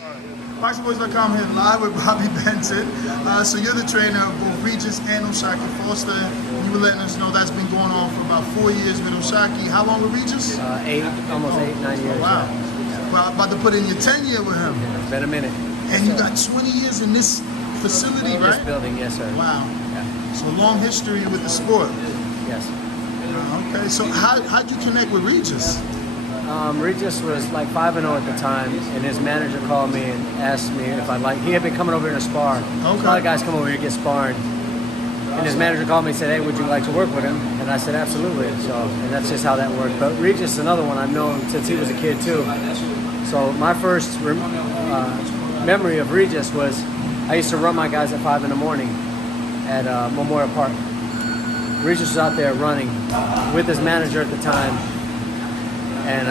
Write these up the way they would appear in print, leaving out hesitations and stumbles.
ThaBoxingvoice.com here live with Bobby Benton. So you're the trainer of both Regis and O'Shaquie Foster. You were letting us know that's been going on for about 4 years with O'Shaquie. How long with Regis? Almost 9 years. Wow. Well, about to put in your 10 year with him. Yeah, it's been a minute. And you got 20 years in this facility, right? This building, yes, sir. Wow. Yeah. So long history with the sport. Yes. Okay, so how'd you connect with Regis? Regis was like 5-0 at the time, and his manager called me and asked me if I'd like. He had been coming over here to spar. Okay. A lot of guys come over here to get sparring. And his manager called me and said, "Hey, would you like to work with him?" And I said, "Absolutely." So, and that's just how that worked. But Regis is another one I've known since he was a kid too. So my first memory of Regis was I used to run my guys at 5 in the morning at Memorial Park. Regis was out there running with his manager at the time, and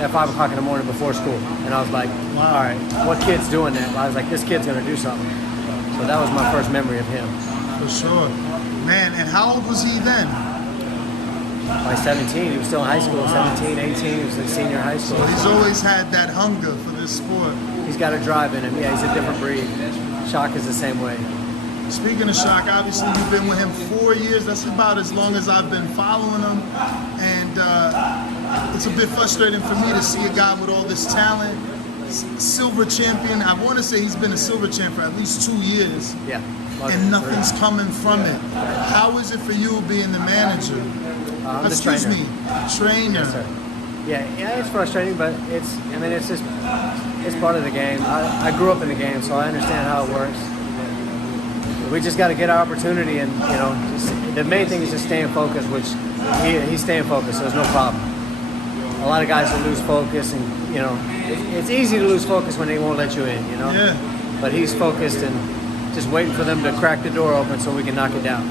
at 5 o'clock in the morning before school. And I was like, wow, all right, what kid's doing that? I was like, this kid's gonna do something. So that was my first memory of him. For sure. Man, and how old was he then? By 17, he was still in high school. 17, 18, he was in senior high school. So he's always had that hunger for this sport. He's got a drive in him. Yeah, he's a different breed. Shock is the same way. Speaking of Shock, obviously you've been with him 4 years. That's about as long as I've been following him. And it's a bit frustrating for me to see a guy with all this talent, silver champion. I want to say he's been a silver champ for at least 2 years. Yeah. And nothing's coming from it. How is it for you being the manager? Excuse me, trainer. Yes, sir. Yeah, it's frustrating, but it's part of the game. I grew up in the game, so I understand how it works. We just got to get our opportunity, and the main thing is just staying focused, which he's staying focused, so there's no problem. A lot of guys will lose focus, and it's easy to lose focus when they won't let you in, Yeah. But he's focused and just waiting for them to crack the door open so we can knock it down.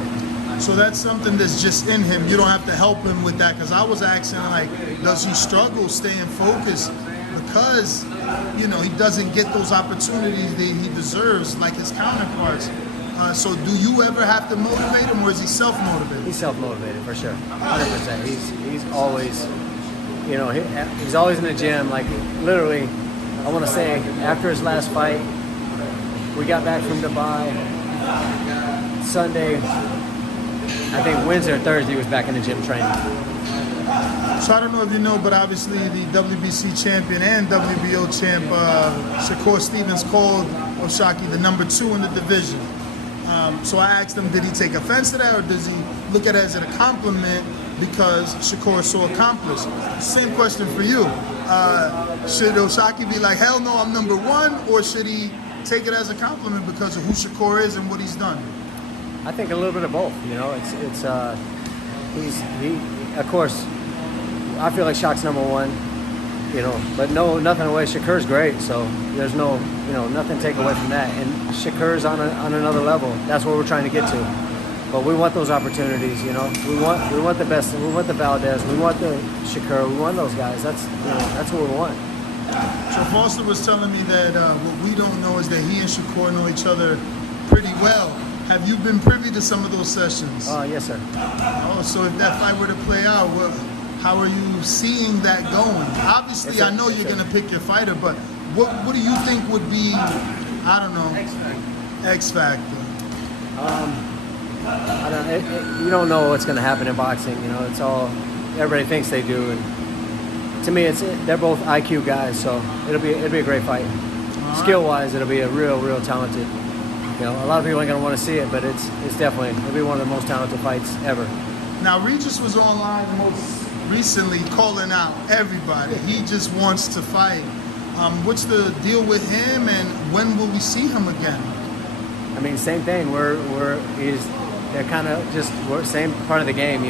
So that's something that's just in him. You don't have to help him with that, because I was asking, like, does he struggle staying focused because he doesn't get those opportunities that he deserves like his counterparts? So do you ever have to motivate him, or is he self-motivated? He's self-motivated for sure, 100%. He's always, he's always in the gym. Like literally, I want to say after his last fight, we got back from Dubai Sunday. I think Wednesday or Thursday he was back in the gym training. So I don't know if you know, but obviously the WBC champion and WBO champ Shakur Stevens called O'Shaquie the #2 in the division. So I asked him, did he take offense to that, or does he look at it as a compliment because Shakur is so accomplished? Same question for you. Should O'Shaquie be like, hell no, I'm #1, or should he take it as a compliment because of who Shakur is and what he's done? I think a little bit of both. Of course, I feel like Shock's #1. But nothing away. Shakur's great, so there's nothing to take away from that. And Shakur's on another level. That's what we're trying to get to. But we want those opportunities. We want the best. We want the Valdez. We want the Shakur. We want those guys. That's what we want. So Foster was telling me that what we don't know is that he and Shakur know each other pretty well. Have you been privy to some of those sessions? Yes, sir. Oh, so if that fight were to play out, how are you seeing that going? Obviously, I know you're going to pick your fighter, but what do you think would be, I don't know, X factor? You don't know what's going to happen in boxing. It's all everybody thinks they do, and to me, they're both IQ guys, so it'll be a great fight. Skill-wise, it'll be a real talented. A lot of people ain't gonna want to see it, but it'll be one of the most talented fights ever. Now, Regis was online most recently calling out everybody. He just wants to fight. What's the deal with him, and when will we see him again? I mean, same thing. They're kind of we're same part of the game.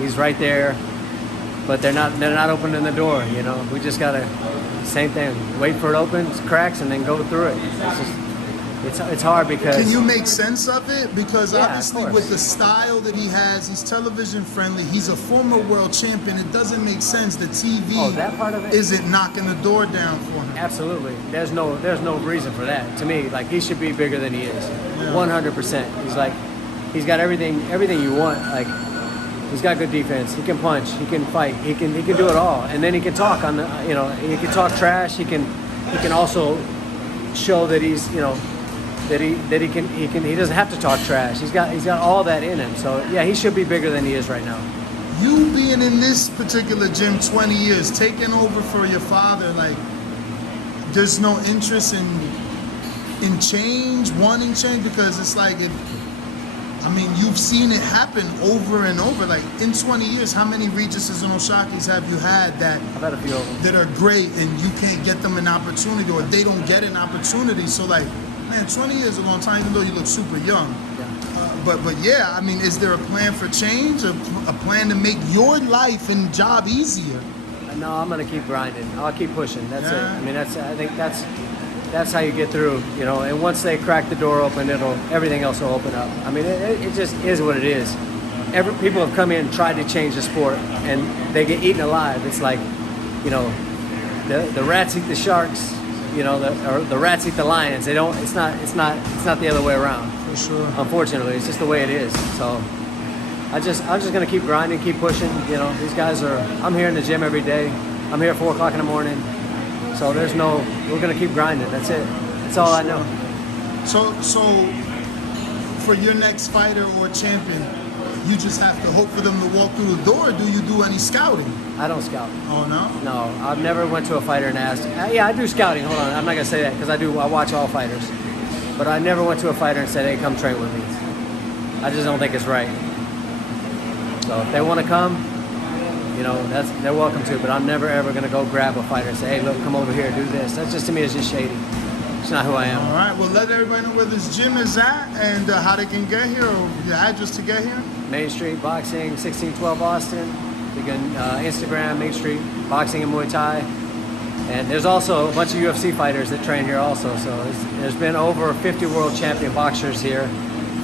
He's right there, but they're not opening the door. We just gotta same thing. Wait for it opens, cracks, and then go through it. It's hard because... Can you make sense of it? Because yeah, obviously with the style that he has, he's television friendly, he's a former world champion. It doesn't make sense that TV that part of it isn't knocking the door down for him. Absolutely. There's no reason for that. To me, like, he should be bigger than he is. 100%. He's got everything you want. Like, he's got good defense. He can punch. He can fight. He can do it all. And then he can talk he can talk trash. He can also show that he's, you know, that he doesn't have to talk trash. He's got all that in him. So yeah, he should be bigger than he is right now. You being in this particular gym 20 years, taking over for your father, like, there's no interest in change, wanting change, because it's like, you've seen it happen over and over. Like, in 20 years, how many Regises and Oshakis have you had that I've had a few of them that are great and you can't get them an opportunity, or they don't get an opportunity? So like, man, 20 years is a long time, even though you look super young. Yeah. But yeah, I mean, is there a plan for change, a plan to make your life and job easier? No, I'm gonna keep grinding. I'll keep pushing. That's it. Yeah. I mean, I think that's how you get through, you know. And once they crack the door open, everything else will open up. I mean, it just is what it is. People have come in and tried to change the sport, and they get eaten alive. It's like, you know, the rats eat the sharks, you know, or the rats eat the lions. They don't. It's not the other way around. For sure. Unfortunately, it's just the way it is. So I'm just gonna keep grinding, keep pushing. You know, these guys are. I'm here in the gym every day. I'm here at 4 o'clock in the morning. So we're gonna keep grinding. That's it. That's all I know. So for your next fighter or champion, you just have to hope for them to walk through the door. Or do you do any scouting? I don't scout. Oh no? No, I've never went to a fighter and asked. Yeah, I do scouting. Hold on, I'm not gonna say that because I watch all fighters. But I never went to a fighter and said, "Hey, come train with me." I just don't think it's right. So if they want to come, you know, they're welcome to. But I'm never ever gonna go grab a fighter and say, "Hey, look, come over here, do this." That's just, to me, it's just shady. It's not who I am. All right. Well, let everybody know where this gym is at and how they can get here, or your address to get here. Main Street Boxing, 1612 Austin. You can Instagram Main Street Boxing and Muay Thai. And there's also a bunch of UFC fighters that train here also. So there's been over 50 world champion boxers here.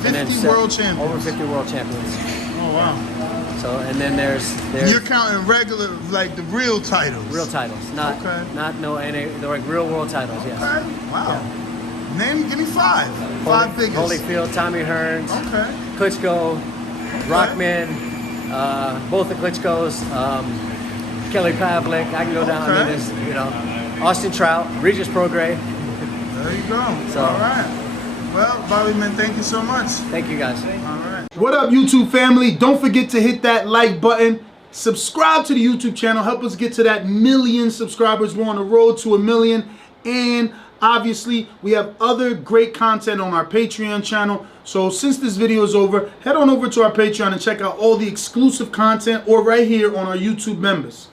50 world champions? Over 50 world champions. Oh, wow. So, and then there's You're counting regular, like the real titles? Real titles. Not they're like real world titles, yes. Okay. Wow. Yeah. Give me 5. 5 biggest. Holyfield, Tommy Hearns, Okay. Klitschko, Rockman, both the Klitschkos, Kelly Pavlik. I can go down. Okay. I mean, there's, you know, Austin Trout, Regis Prograis. There you go. So, all right. Well, Bobby, man, thank you so much. Thank you, guys. All right. What up, YouTube family? Don't forget to hit that like button. Subscribe to the YouTube channel. Help us get to that 1 million subscribers. We're on the road to 1 million. And obviously, we have other great content on our Patreon channel. So since this video is over, head on over to our Patreon and check out all the exclusive content, or right here on our YouTube members.